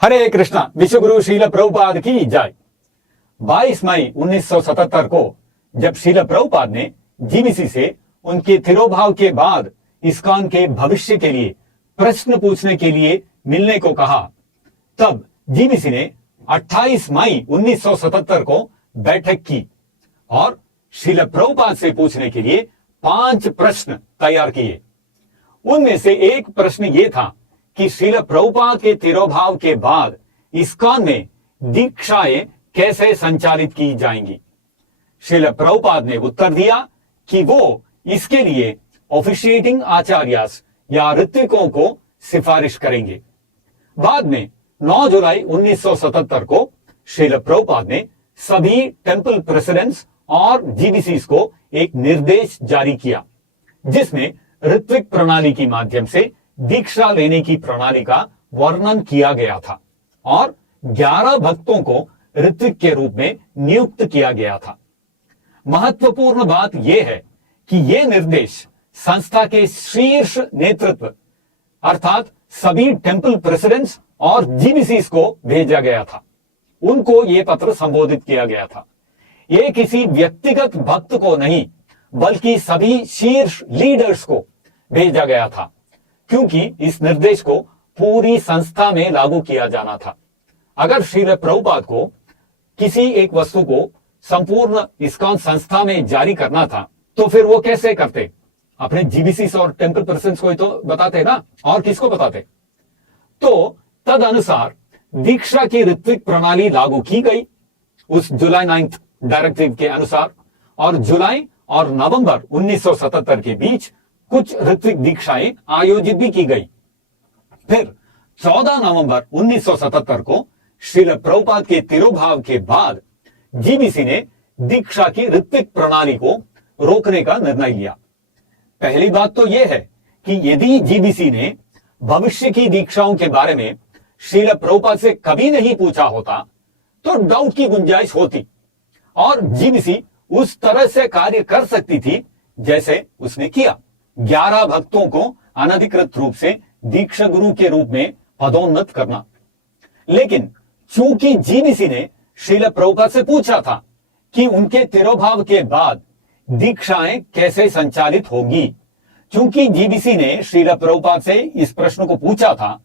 हरे कृष्णा। विश्वगुरु शील प्रभुपाद की जय। 22 मई 1977 को जब शील प्रभुपाद ने जीबीसी से उनके तिरोभाव के बाद इस्कॉन के भविष्य के लिए प्रश्न पूछने के लिए मिलने को कहा, तब जीबीसी ने 28 मई 1977 को बैठक की और शील प्रभुपाद से पूछने के लिए 5 प्रश्न तैयार किए। उनमें से एक प्रश्न यह था कि शील प्रभुपाद के तिरोभाव के बाद इस्कॉन में दीक्षाएं कैसे संचालित की जाएंगी। शील प्रभुपाद ने उत्तर दिया कि वो इसके लिए ऑफिशिएटिंग आचार्यास या ऋत्विकों को सिफारिश करेंगे। बाद में 9 जुलाई 1977 को शील प्रभुपाद ने सभी टेंपल प्रेसिडेंट्स और जीबीसीज को एक निर्देश जारी किया, जिसमें ऋत्विक प्रणाली के माध्यम से दीक्षा लेने की प्रणाली का वर्णन किया गया था और 11 भक्तों को ऋत्विक के रूप में नियुक्त किया गया था। महत्वपूर्ण बात यह है कि यह निर्देश संस्था के शीर्ष नेतृत्व अर्थात सभी टेंपल प्रेसिडेंट्स और जीबीसीज को भेजा गया था। उनको यह पत्र संबोधित किया गया था। यह किसी व्यक्तिगत भक्त को नहीं बल्कि सभी शीर्ष लीडर्स को भेजा गया था, क्योंकि इस निर्देश को पूरी संस्था में लागू किया जाना था। अगर शील प्रभुपाद को किसी एक वस्तु को संपूर्ण इस्कॉन संस्था में जारी करना था, तो फिर वो कैसे करते? अपने जीबीसी और टेंपल प्रेसिडेंट्स को ही तो बताते ना, और किसको बताते? तो तद अनुसार दीक्षा की ऋत्विक प्रणाली लागू की गई उस जुलाई 9 डायरेक्टिव के अनुसार, और जुलाई और नवंबर 1977 के बीच कुछ ऋत्विक दीक्षाएं आयोजित भी की गई। फिर 14 नवंबर 1977 को शील प्रभुपाद के तिरोभाव के बाद जीबीसी ने दीक्षा की ऋत्विक प्रणाली को रोकने का निर्णय लिया। पहली बात तो यह है कि यदि जीबीसी ने भविष्य की दीक्षाओं के बारे में शील प्रभुपाद से कभी नहीं पूछा होता तो डाउट की गुंजाइश होती और जीबीसी उस तरह से कार्य कर सकती थी जैसे उसने किया, 11 भक्तों को अनधिकृत रूप से दीक्षा गुरु के रूप में पदोन्नत करना। लेकिन चूंकि जीबीसी ने शील प्रभुपाद से पूछा था कि उनके तिरोभाव के बाद दीक्षाएं कैसे संचालित होगी, चूंकि जीबीसी ने शील प्रभुपाद से इस प्रश्न को पूछा था,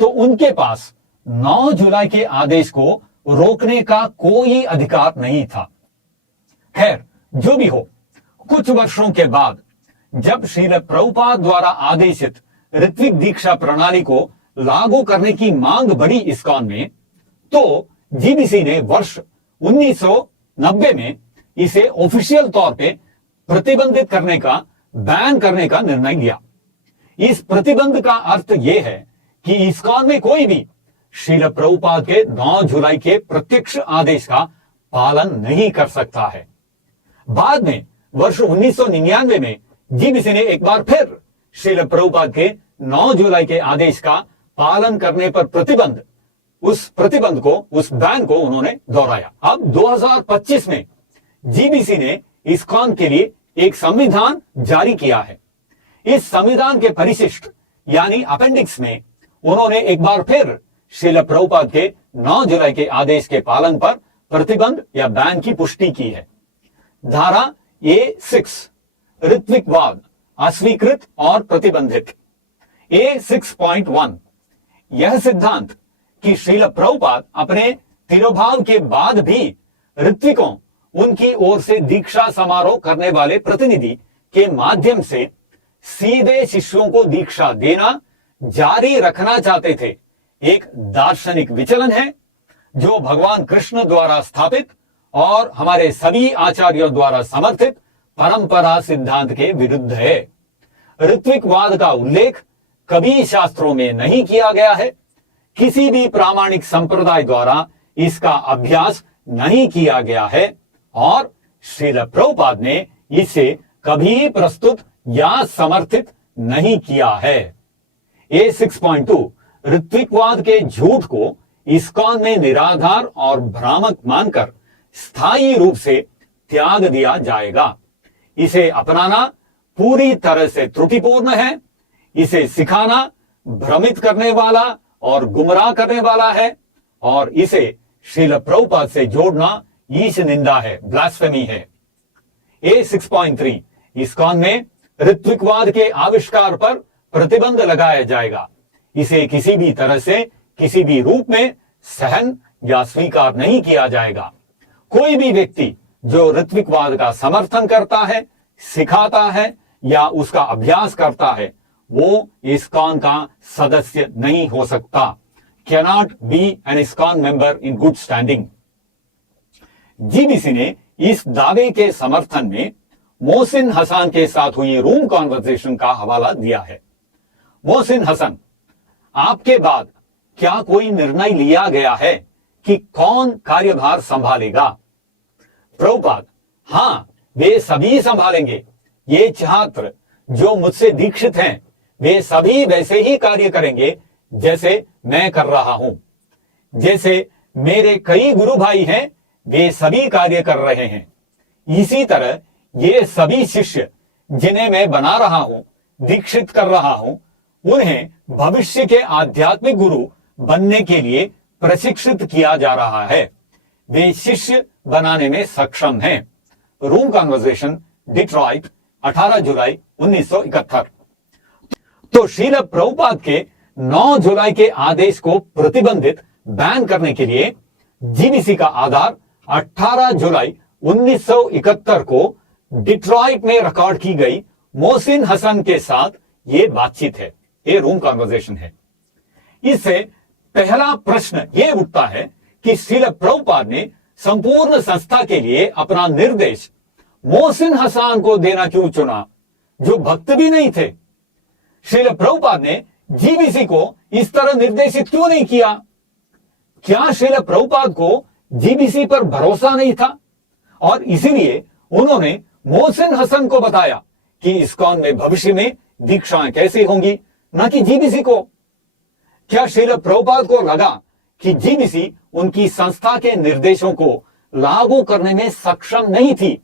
तो उनके पास 9 जुलाई के आदेश को रोकने का कोई अधिकार नहीं था। खैर, जो भी हो, कुछ वर्षों के बाद जब शील प्रभुपाद द्वारा आदेशित ऋत्विक दीक्षा प्रणाली को लागू करने की मांग बढ़ी इस्कॉन में, तो जीबीसी ने वर्ष 1990 में इसे ऑफिशियल तौर पे प्रतिबंधित करने का, बैन करने का निर्णय लिया। इस प्रतिबंध का अर्थ यह है कि इस्कॉन में कोई भी शील प्रभुपाद के 9 जुलाई के प्रत्यक्ष आदेश का पालन नहीं कर सकता है। बाद में वर्ष 1999 में जीबीसी ने एक बार फिर शील प्रभुपाद के 9 जुलाई के आदेश का पालन करने पर उस प्रतिबंध को, उस बैन को उन्होंने दोहराया। अब 2025 में जीबीसी ने इस्कॉन के लिए एक संविधान जारी किया है। इस संविधान के परिशिष्ट यानी अपेंडिक्स में उन्होंने एक बार फिर शील प्रभुपाद के 9 जुलाई के आदेश के पालन पर प्रतिबंध या बैन की पुष्टि की है। धारा A6 ऋत्विकवाद अस्वीकृत और प्रतिबंधित। A6.1 यह सिद्धांत कि शील प्रभुपाद अपने तिरोभाव के बाद भी ऋत्विकों, उनकी ओर से दीक्षा समारोह करने वाले प्रतिनिधि के माध्यम से सीधे शिष्यों को दीक्षा देना जारी रखना चाहते थे, एक दार्शनिक विचलन है जो भगवान कृष्ण द्वारा स्थापित और हमारे सभी आचार्यों द्वारा समर्थित परंपरा सिद्धांत के विरुद्ध है। ऋत्विकवाद का उल्लेख कभी शास्त्रों में नहीं किया गया है, किसी भी प्रामाणिक संप्रदाय द्वारा इसका अभ्यास नहीं किया गया है और शील प्रभुपाद ने इसे कभी प्रस्तुत या समर्थित नहीं किया है। A6.2 ऋत्विकवाद के झूठ को इस्कॉन में निराधार और भ्रामक मानकर स्थायी रूप से त्याग दिया जाएगा। इसे अपनाना पूरी तरह से त्रुटिपूर्ण है। इसे सिखाना भ्रमित करने वाला और गुमराह करने वाला है और इसे श्रील प्रभुपाद से जोड़ना ईश निंदा है, ब्लास्फेमी है। A6.3 इस्कॉन में ऋत्विकवाद के आविष्कार पर प्रतिबंध लगाया जाएगा। इसे किसी भी तरह से किसी भी रूप में सहन या स्वीकार नहीं किया जाएगा। कोई भी व्यक्ति जो ऋत्विकवाद का समर्थन करता है, सिखाता है या उसका अभ्यास करता है, वो इस्कॉन का सदस्य नहीं हो सकता। Cannot be an ISKCON member in good standing. GBC ने इस दावे के समर्थन में मोहसिन हसन के साथ हुई रूम कॉन्वर्सेशन का हवाला दिया है। मोहसिन हसन, आपके बाद क्या कोई निर्णय लिया गया है कि कौन कार्यभार संभालेगा? प्रभुपाद, हां, वे सभी संभालेंगे। ये छात्र जो मुझसे दीक्षित हैं, वे सभी वैसे ही कार्य करेंगे जैसे मैं कर रहा हूं। जैसे मेरे कई गुरु भाई हैं, वे सभी कार्य कर रहे हैं। इसी तरह ये सभी शिष्य जिन्हें मैं बना रहा हूं, दीक्षित कर रहा हूं, उन्हें भविष्य के आध्यात्मिक गुरु बनने के लिए प्रशिक्षित किया जा रहा है। वे शिष्य बनाने में सक्षम हैं। रूम कॉन्वर्सेशन, डिट्रॉइट, 18 जुलाई 1971। तो श्रील प्रभुपाद के 9 जुलाई के आदेश को प्रतिबंधित बैन करने के लिए जीबीसी का आधार 18 जुलाई 1971 को डिट्रॉइट में रिकॉर्ड की गई मोहसिन हसन के साथ यह बातचीत है, ये रूम कॉन्वर्सेशन है। इससे पहला प्रश्न यह उठता है कि श्रील प्रभुपाद ने संपूर्ण संस्था के लिए अपना निर्देश मोहसिन हसन को देना क्यों चुना, जो भक्त भी नहीं थे? श्रील प्रभुपाद ने जीबीसी को इस तरह निर्देशित क्यों नहीं किया? क्या श्रील प्रभुपाद को जीबीसी पर भरोसा नहीं था और इसीलिए उन्होंने मोहसिन हसन को बताया कि इस्कॉन में भविष्य में दीक्षाएं कैसे होंगी, ना कि जीबीसी को? क्या श्रील प्रभुपाद को लगा कि जीबीसी उनकी संस्था के निर्देशों को लागू करने में सक्षम नहीं थी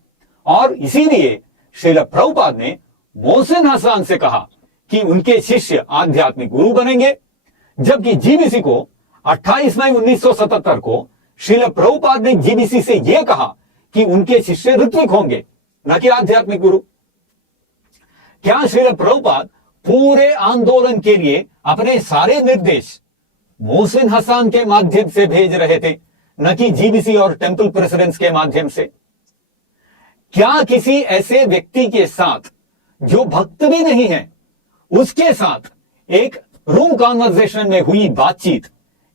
और इसीलिए श्रील प्रभुपाद ने मोहसिन हसन से कहा कि उनके शिष्य आध्यात्मिक गुरु बनेंगे, जबकि जीबीसी को 28 मई 1977 को श्रील प्रभुपाद ने जीबीसी से यह कहा कि उनके शिष्य ऋत्विक होंगे, न कि आध्यात्मिक गुरु? क्या श्रील प्रभुपाद पूरे आंदोलन के लिए अपने सारे निर्देश मोहसिन हसन के माध्यम से भेज रहे थे, न कि जीबीसी और टेंपल प्रेसिडेंट्स के माध्यम से? क्या किसी ऐसे व्यक्ति के साथ जो भक्त भी नहीं है, उसके साथ एक रूम कॉन्वर्सेशन में हुई बातचीत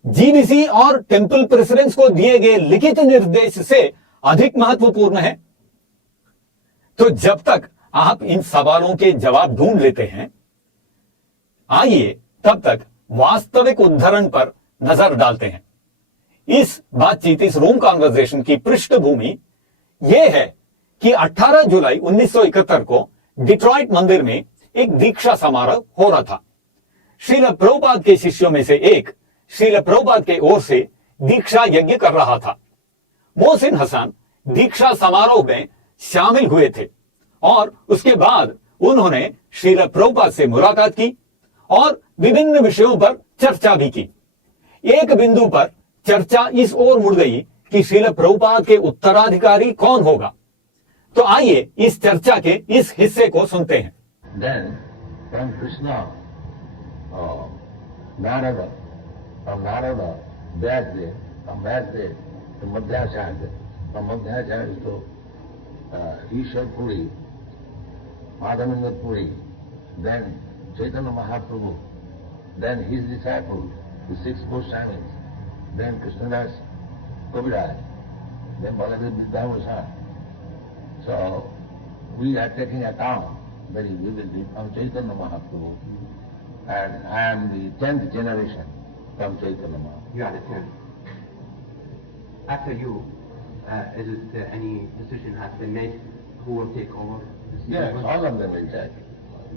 जीबीसी और टेंपल प्रेसिडेंट्स को दिए गए लिखित निर्देश से अधिक महत्वपूर्ण है? तो जब तक आप इन सवालों के जवाब ढूंढ लेते हैं, आइए तब तक वास्तविक उद्धरण पर नजर डालते हैं। इस बातचीत, इस रूम कॉन्वर्सेशन की पृष्ठभूमि यह है कि 18 जुलाई 1971 को डिट्रॉइट मंदिर में एक दीक्षा समारोह हो रहा था। श्रील प्रभुपाद के शिष्यों में से एक श्रील प्रभुपाद के ओर से दीक्षा यज्ञ कर रहा था। मोहसिन हसन दीक्षा समारोह में शामिल हुए थे और उसके बाद उन्होंने श्रील प्रभुपाद से मुलाकात की और विभिन्न विषयों पर चर्चा भी की। एक बिंदु पर चर्चा इस ओर मुड़ गई कि श्रील प्रभुपाद के उत्तराधिकारी कौन होगा। तो आइए इस चर्चा के इस हिस्से को सुनते हैं। Then, when Krishna, Narada, from Narada, Vyasdev, from Vyasdev to Madhyacharya, from Madhyacharya to Ishwar Puri, Madhavendra Puri, then Chaitanya Mahaprabhu, then his disciples, the 6 Goswamis, then Krishnadas Kaviraj, then Baladev Vidyabhushan. So, we are taking account very vividly from Chaitanya Mahaprabhu, and I am the 10th generation from Chaitanya Mahaprabhu. You are the 10th. After you, is it any decision has been made who will take over? Yes, all of them will take.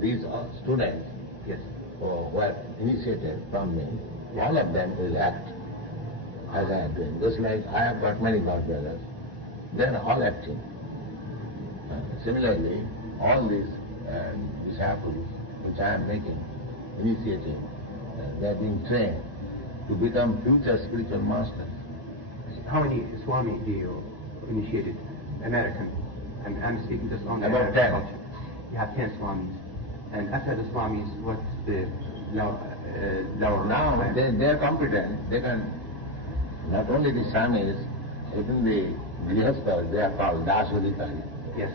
These are students Yes. who were initiated from me. All of them will act as I am doing. Just like I have got many godbrothers, they are all acting. Similarly, all these disciples which I am making, initiating, they are being trained to become future spiritual masters. How many Swami do you initiated? American. I'm speaking just on About American 10. culture. You have 10 Swamis. And after the Swamis, what's the lower Now rank? they are competent. They can, not only the Swamis, even the Grihasthas, they are called Dasodikari, Yes.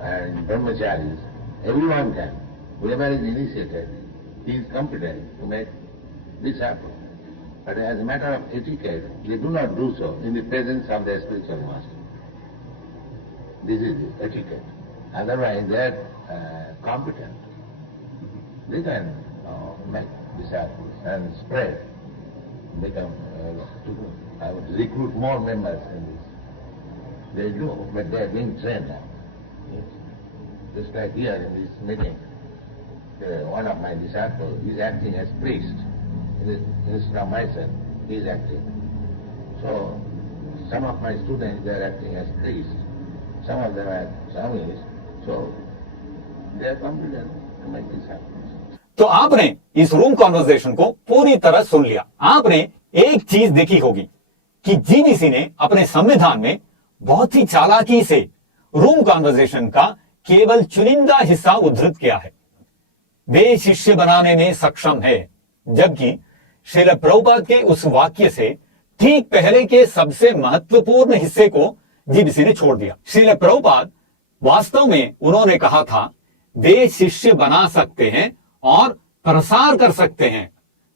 and Brahmacharis. Everyone can. Whoever is initiated, he is competent to make disciples. But as a matter of etiquette, they do not do so in the presence of their spiritual master. This is the etiquette. Otherwise, they are competent. They can make disciples and spread. They can recruit more members in this. They do, but they are being trained now. Yes. Just like here in this meeting, one of my disciples is acting as priest. Instead of myself, he is acting. So, some of my students, they are acting as priests. Some of them are Swamis. So, they are competent to make disciples. तो आपने इस room conversation को पूरी तरह सुन लिया। आपने एक चीज देखी होगी कि जीबीसी ने अपने संविधान में बहुत ही चालाकी से रूम कॉन्वर्सेशन का केवल चुनिंदा हिस्सा उद्धृत किया है। वे शिष्य बनाने में सक्षम है, जबकि श्रील प्रभुपाद के उस वाक्य से ठीक पहले के सबसे महत्वपूर्ण हिस्से को जीबीसी ने छोड़ दिया। श्रील प्रभुपाद वास्तव में उन्होंने कहा था वे शिष्य बना सकते हैं और प्रसार कर सकते हैं।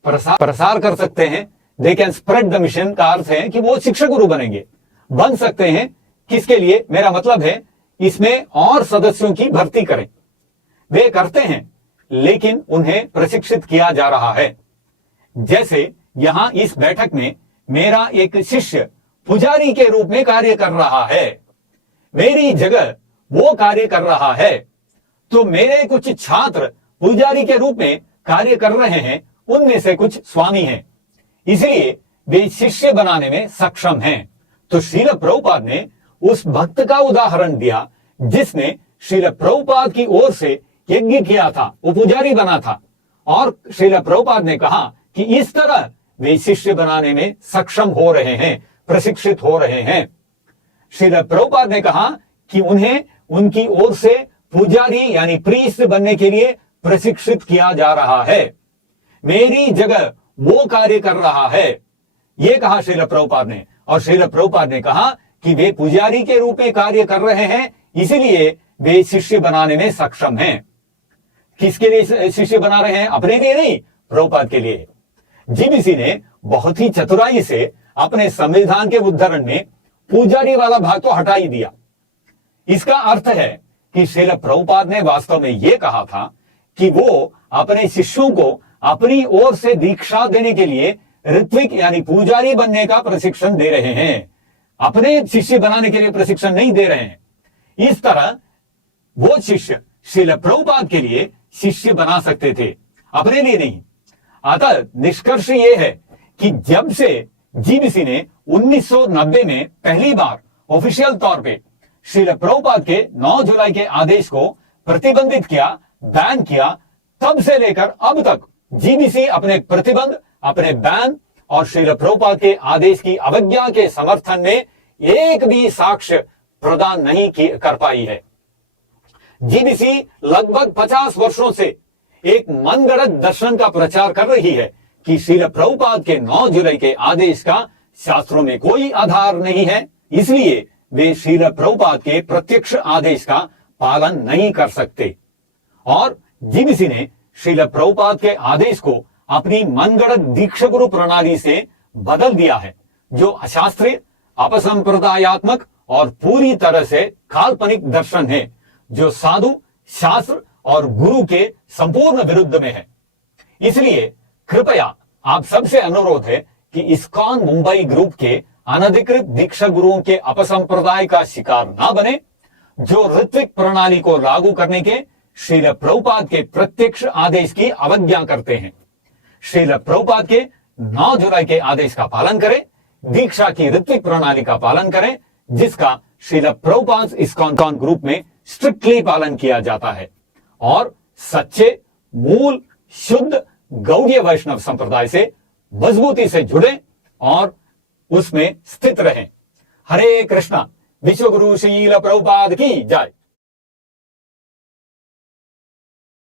प्रसार कर सकते हैं, they can spread the mission का अर्थ है कि वो शिक्षक गुरु बनेंगे। बन सकते हैं किसके लिए? मेरा मतलब है इसमें और सदस्यों की भर्ती करें। वे करते हैं, लेकिन उन्हें प्रशिक्षित किया जा रहा है। जैसे यहां इस बैठक में मेरा एक शिष्य पुजारी के रूप में कार्य कर रहा है, मेरी जगह वो कार्य कर रहा है, तो मेरे कुछ छात्र पुजारी के रूप में कार्य कर रहे हैं, उनमें से कुछ स्वामी हैं, इसलिए वे शिष्य बनाने में सक्षम हैं। तो श्रील प्रभुपाद ने उस भक्त का उदाहरण दिया जिसने श्रील प्रभुपाद की ओर से यज्ञ किया था, वो पुजारी बना था, और श्रील प्रभुपाद ने कहा कि इस तरह वे शिष्य बनाने में सक्षम हो रहे हैं, प्रशिक्षित हो रहे हैं। श्रील प्रभुपाद ने कहा कि उन्हें उनकी ओर से पुजारी यानी प्रीस्ट बनने के लिए प्रशिक्षित किया जा रहा है। मेरी जगह वो कार्य कर रहा है, ये कहा श्रील प्रभुपाद ने। और श्रील प्रभुपाद ने कहा कि वे पुजारी के रूप में कार्य कर रहे हैं, इसलिए वे शिष्य बनाने में सक्षम हैं। किसके लिए शिष्य बना रहे हैं? अपने लिए नहीं, प्रभुपाद के लिए। जीबीसी ने बहुत ही चतुराई से अपने संविधान के उद्धरण में पुजारी वाला भाग तो हटा ही दिया। इसका अर्थ है कि श्रील प्रभुपाद ने वास्तव में यह कहा था कि वो अपने शिष्यों को अपनी ओर से दीक्षा देने के लिए ऋत्विक यानी पुजारी बनने का प्रशिक्षण दे रहे हैं, अपने शिष्य बनाने के लिए प्रशिक्षण नहीं दे रहे हैं। इस तरह वो शिष्य श्रील प्रभुपाद के लिए शिष्य बना सकते थे, अपने लिए नहीं। अतः निष्कर्ष ये है कि जब से जीबीसी ने 1990 में पहली बार ऑफिशियल तौर पे श्रील प्रभुपाद के 9 जुलाई के आदेश को प्रतिबंधित किया, बैन किया, तब से लेकर अब तक जीबीसी अपने प्रतिबंध, अपने बैन और श्रील प्रभुपाद के आदेश की अवज्ञा के समर्थन में एक भी साक्ष्य प्रदान नहीं कर पाई है। जीबीसी लगभग 50 वर्षों से एक मनगढ़ंत दर्शन का प्रचार कर रही है कि श्रील प्रभुपाद के 9 जुलाई के आदेश का शास्त्रों में कोई आधार नहीं है, इसलिए वे श्रील प्रभुपाद के प्रत्यक्ष आदेश का पालन नहीं कर सकते। और जीबीसी ने श्रील प्रभुपाद के आदेश को अपनी मनगढ़ंत दीक्षा गुरु प्रणाली से बदल दिया है, जो अशास्त्रीय, अपसंप्रदायात्मक और पूरी तरह से काल्पनिक दर्शन है, जो साधु, शास्त्र और गुरु के संपूर्ण विरुद्ध में है। इसलिए कृपया आप सबसे अनुरोध है कि इस्कॉन मुंबई ग्रुप के अनधिकृत दीक्षा गुरुओं के अपसंप्रदाय का शिकार ना बने, जो ऋत्विक प्रणाली को लागू करने के श्रील प्रभुपाद के प्रत्यक्ष आदेश की अवज्ञा करते हैं। श्रील प्रभुपाद के 9 जुलाई के आदेश का पालन करें, दीक्षा की ऋत्विक प्रणाली का पालन करें, जिसका श्रील प्रभुपाद इस्कॉन ग्रुप में स्ट्रिक्टली पालन किया जाता है, और सच्चे, मूल, शुद्ध गौड़ीय वैष्णव संप्रदाय से मजबूती से जुड़े और उसमें स्थित रहें। हरे कृष्णा। विश्व गुरु श्रील प्रभुपाद की जय।